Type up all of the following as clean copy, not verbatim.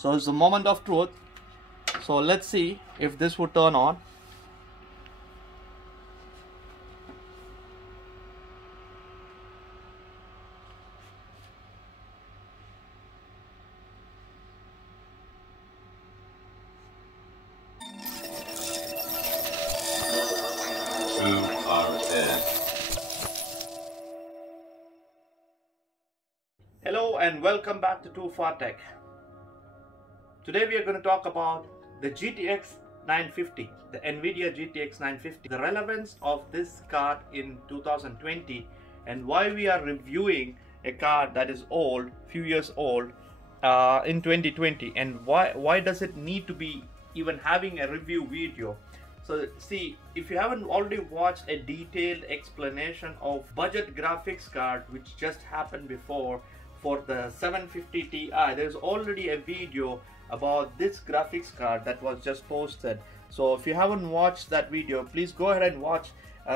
So it's the moment of truth. So let's see if this would turn on. Hello and welcome back to Too Far Tech. Today we are going to talk about the GTX 950, the Nvidia GTX 950, the relevance of this card in 2020 and why we are reviewing a card that is old, few years old in 2020, and why does it need to be even having a review video. So see, if you haven't already watched a detailed explanation of budget graphics card which just happened before for the 750 Ti, there's already a video about this graphics card that was just posted. So if you haven't watched that video, please go ahead and watch.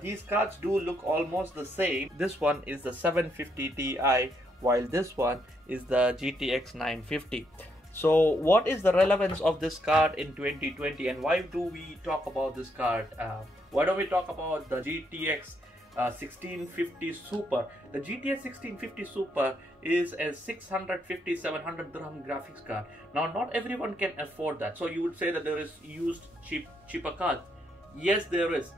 These cards do look almost the same. This one is the 750 Ti while this one is the GTX 950. So what is the relevance of this card in 2020 and why do we talk about this card? Why don't we talk about the GTX 1650 Super? The GTX 1650 Super is a 650-700 dirham graphics card. Now not everyone can afford that, so you would say that there is used cheaper cards. Yes, there is,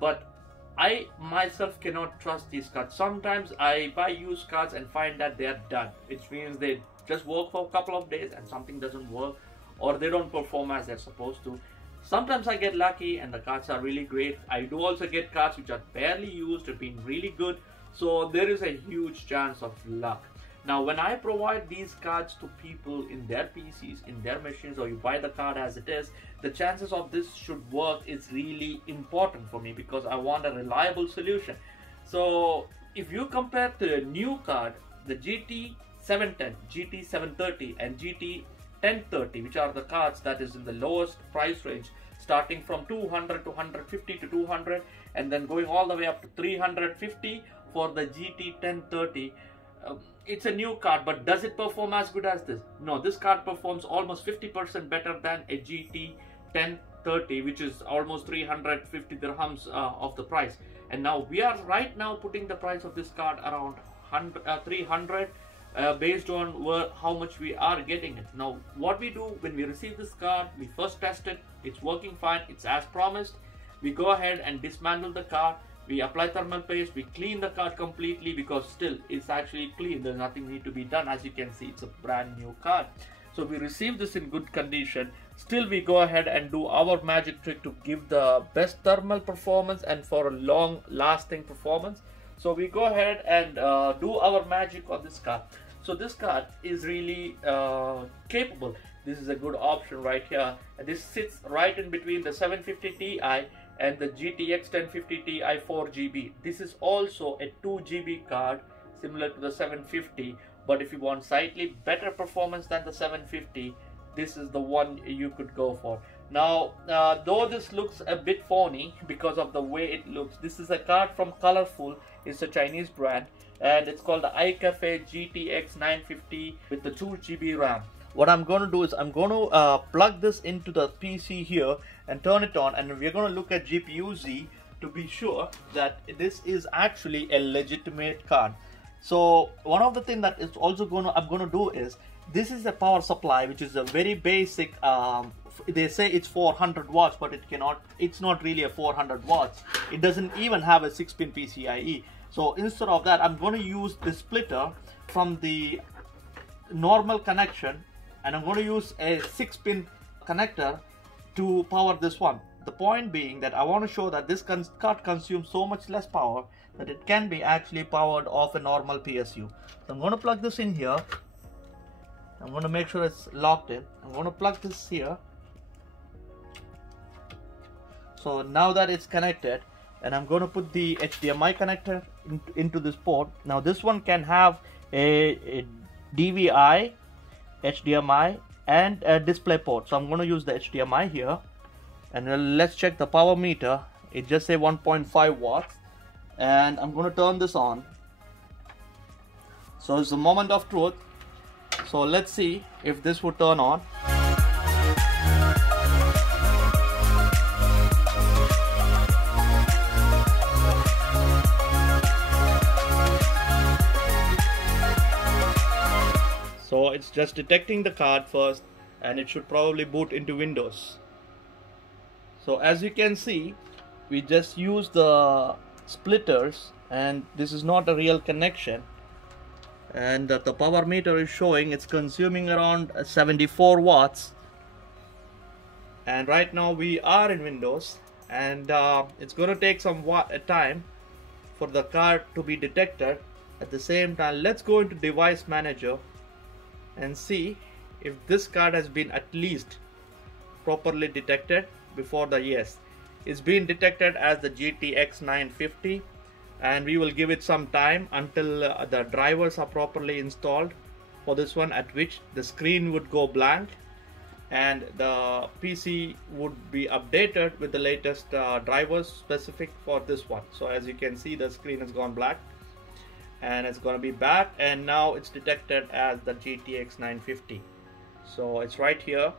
but I myself cannot trust these cards. Sometimes I buy used cards and find that they are done, which means they just work for a couple of days and something doesn't work or they don't perform as they're supposed to. Sometimes I get lucky and the cards are really great. I do also get cards which are barely used or being really good, so there is a huge chance of luck. Now when I provide these cards to people in their PCs, in their machines, or you buy the card as it is, the chances of this should work is really important for me because I want a reliable solution. So if you compare to a new card, the GT710, GT730 and GT1030, which are the cards that is in the lowest price range, starting from 200 to 150 to 200 and then going all the way up to 350 for the GT1030. It's a new card, but does it perform as good as this? No, this card performs almost 50% better than a GT1030, which is almost 350 dirhams of the price. And now we are right now putting the price of this card around 300 based on how much we are getting it. Now what we do when we receive this card, we first test it, it's working fine, it's as promised. We go ahead and dismantle the card, we apply thermal paste, we clean the card completely because still it's actually clean, there's nothing need to be done. As you can see, it's a brand new card. So we receive this in good condition. Still we go ahead and do our magic trick to give the best thermal performance and for a long lasting performance. So we go ahead and do our magic on this card. So this card is really capable. This is a good option right here. And this sits right in between the 750 Ti and the GTX 1050 Ti 4GB. This is also a 2GB card similar to the 750. But if you want slightly better performance than the 750, this is the one you could go for. Now, though this looks a bit phony because of the way it looks, this is a card from Colorful. It's a Chinese brand and it's called the iCafe GTX 950 with the 2GB RAM. What I'm going to do is I'm going to plug this into the PC here and turn it on, and we're going to look at GPU-Z to be sure that this is actually a legitimate card. So one of the things that is also I'm going to do is, this is a power supply which is a very basic, they say it's 400 watts, but it's not really a 400 watts. It doesn't even have a 6-pin PCIe. So instead of that, I'm going to use the splitter from the normal connection, and I'm going to use a 6-pin connector to power this one. The point being that I want to show that this card consumes so much less power that it can be actually powered off a normal PSU. So I'm going to plug this in here. I'm going to make sure it's locked in. I'm going to plug this here. So now that it's connected, and I'm going to put the HDMI connector into this port. Now this one can have a DVI, HDMI and a display port. So I'm going to use the HDMI here, and let's check the power meter. It just say 1.5 watts, and I'm going to turn this on. So it's the moment of truth. So let's see if this would turn on. So it's just detecting the card first, and it should probably boot into Windows. So as you can see, we just use the splitters, and this is not a real connection, and the power meter is showing it's consuming around 74 watts. And right now we are in Windows, and it's going to take some time for the card to be detected. At the same time, let's go into Device Manager and see if this card has been at least properly detected before the yes. It's been detected as the GTX950, and we will give it some time until the drivers are properly installed for this one, at which the screen would go blank and the PC would be updated with the latest drivers specific for this one. So as you can see, the screen has gone black and it's going to be back, and now it's detected as the GTX 950. So it's right here,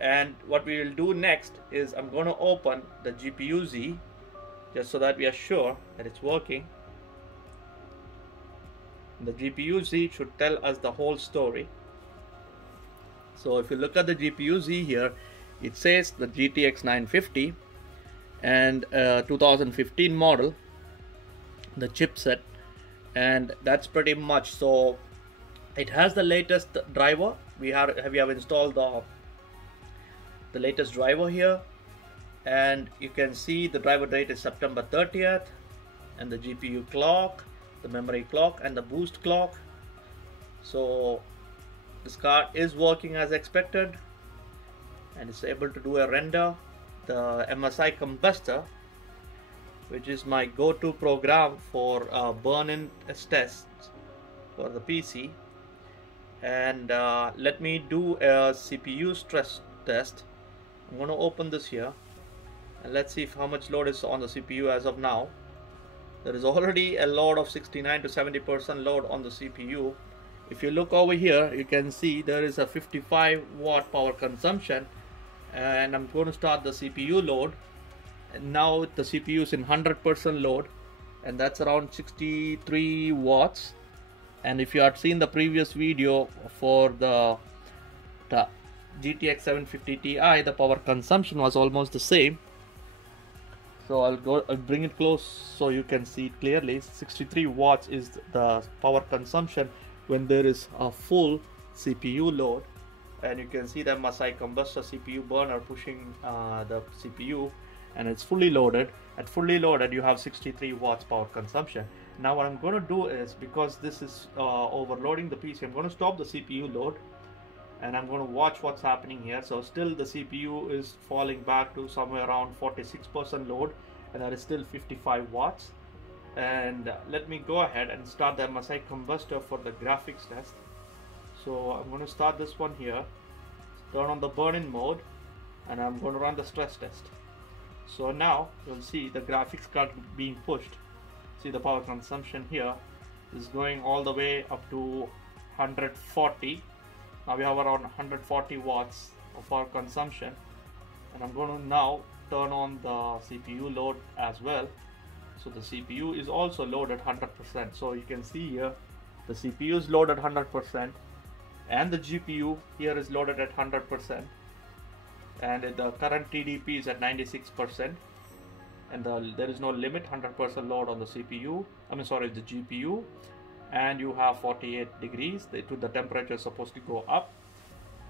and what we will do next is I'm going to open the GPU Z just so that we are sure that it's working. The GPU Z should tell us the whole story. So if you look at the GPU Z here, it says the GTX 950 and 2015 model, the chipset, and that's pretty much. So it has the latest driver. We have installed the latest driver here, and you can see the driver date is September 30th, and the GPU clock, the memory clock, and the boost clock. So this card is working as expected, and it's able to do a render. The MSI combustor, which is my go-to program for burn-in tests for the PC. And let me do a CPU stress test. I'm going to open this here, and let's see how much load is on the CPU as of now. There is already a load of 69 to 70% load on the CPU. If you look over here, you can see there is a 55 watt power consumption, and I'm going to start the CPU load. And now the CPU is in 100% load, and that's around 63 watts. And if you had seen the previous video for the GTX 750 Ti, the power consumption was almost the same. So I'll bring it close so you can see clearly. 63 watts is the power consumption when there is a full CPU load, and you can see the MSI combustor CPU burner pushing the CPU, and it's fully loaded. At fully loaded, you have 63 watts power consumption. Now what I'm going to do is, because this is overloading the PC, I'm going to stop the CPU load, and I'm going to watch what's happening here. So still the CPU is falling back to somewhere around 46% load, and that is still 55 watts. And let me go ahead and start the MSI combustor for the graphics test. So I'm going to start this one here, turn on the burn-in mode, and I'm going to run the stress test. So now you'll see the graphics card being pushed. See the power consumption here is going all the way up to 140. Now we have around 140 watts of power consumption, and I'm going to now turn on the CPU load as well. So the CPU is also loaded 100%. So you can see here the CPU is loaded 100%, and the GPU here is loaded at 100%, and the current TDP is at 96%, and there is no limit, 100% load on the CPU. I mean, sorry, the GPU. And you have 48 degrees. The temperature is supposed to go up,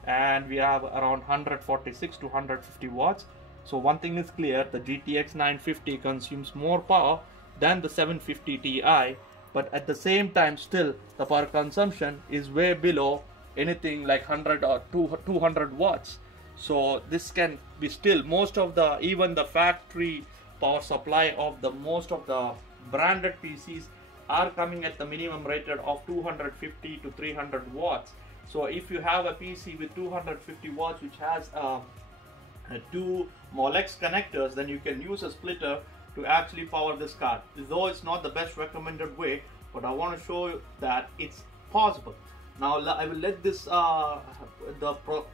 and we have around 146 to 150 watts. So one thing is clear, the GTX 950 consumes more power than the 750 Ti, but at the same time still the power consumption is way below anything like 100 or 200 watts. So this can be still most of the, even the factory power supply of the most of the branded PCs are coming at the minimum rated of 250 to 300 watts. So if you have a PC with 250 watts which has two Molex connectors, then you can use a splitter to actually power this card. Though it's not the best recommended way, but I want to show you that it's possible. Now I will let this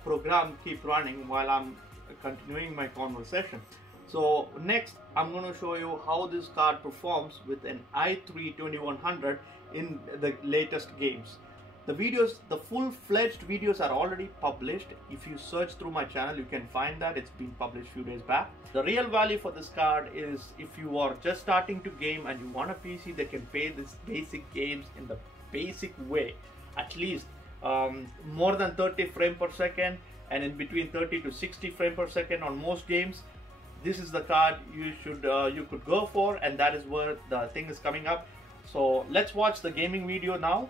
program keep running while I'm continuing my conversation. So next I'm going to show you how this card performs with an i3 2100 in the latest games. The videos, the full-fledged videos are already published. If you search through my channel, you can find that. It's been published a few days back. The real value for this card is if you are just starting to game and you want a PC that can play these basic games in the basic way, at least more than 30 frames per second and in between 30 to 60 frames per second on most games, this is the card you could go for, and that is where the thing is coming up. So let's watch the gaming video now.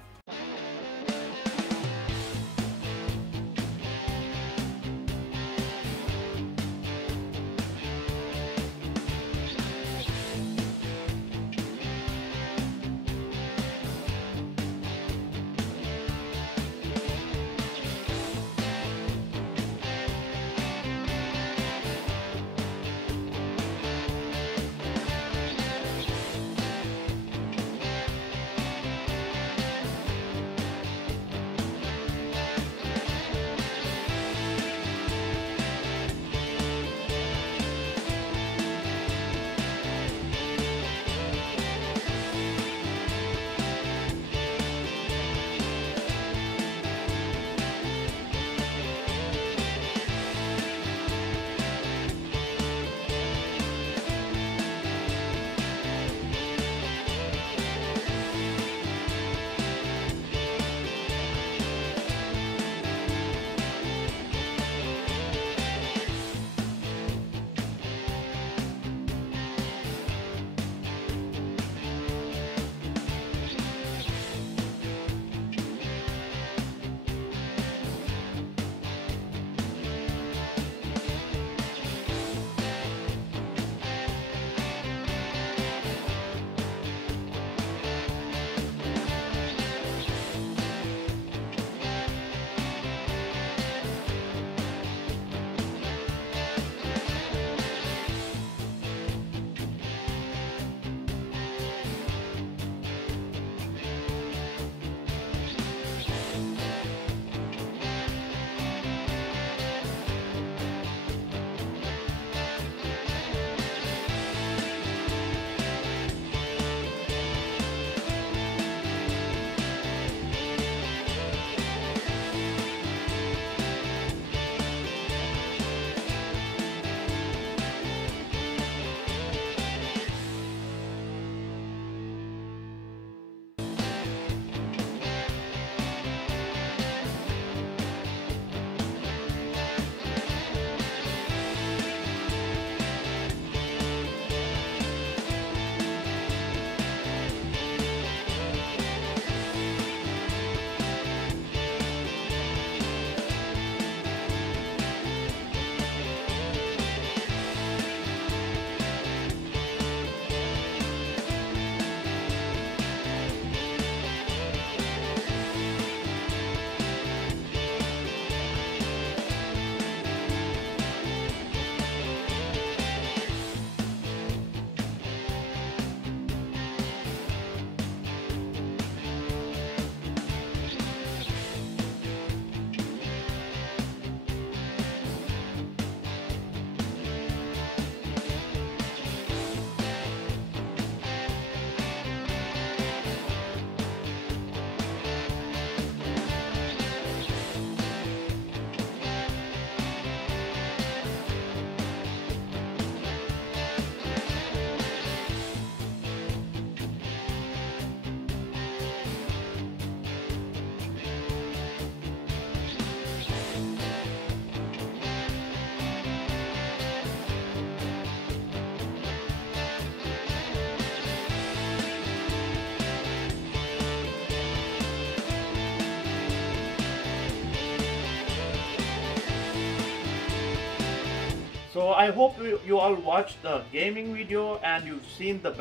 So I hope you all watched the gaming video and you've seen the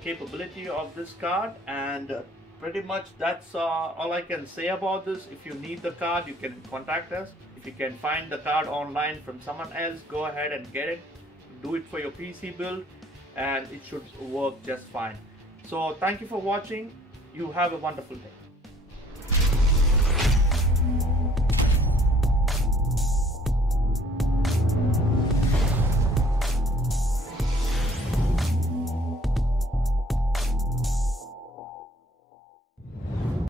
capability of this card, and pretty much that's all I can say about this. If you need the card, you can contact us. If you can find the card online from someone else, go ahead and get it. Do it for your PC build and it should work just fine. So thank you for watching. You have a wonderful day.